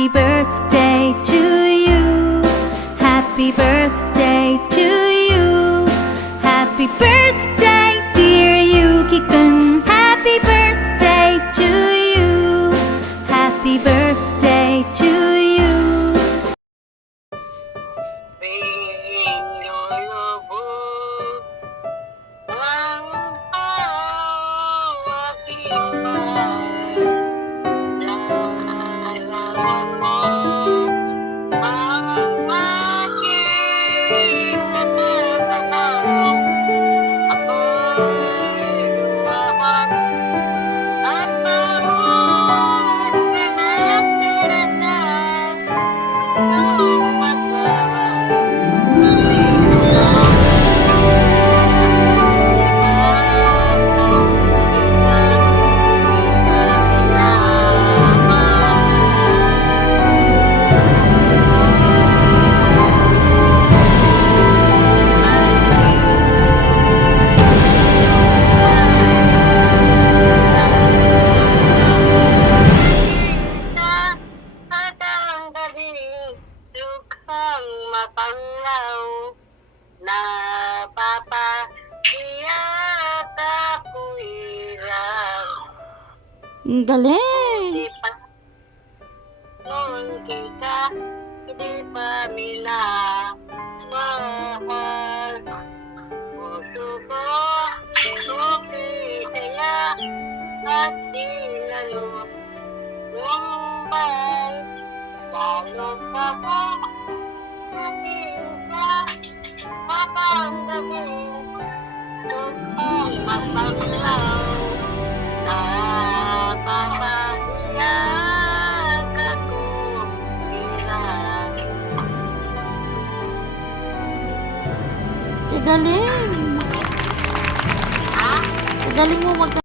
Happy birthday to you. Happy birthday to you. Happy birthday, dear Yuki-kun. Happy birthday to you. Happy birthday to you. Lukhang mapanglaw, napapahiyak ako'y lang. Ang galing! Di pa noon kita, hindi pa minamahal. Puso ko, suki saya, at di lalo lumbay. Lalo pa ko, matinsa, habang gabi, lukhang mapanglaw, napapahiyak ako bilang. Ang galing! Ha? Ang galing mo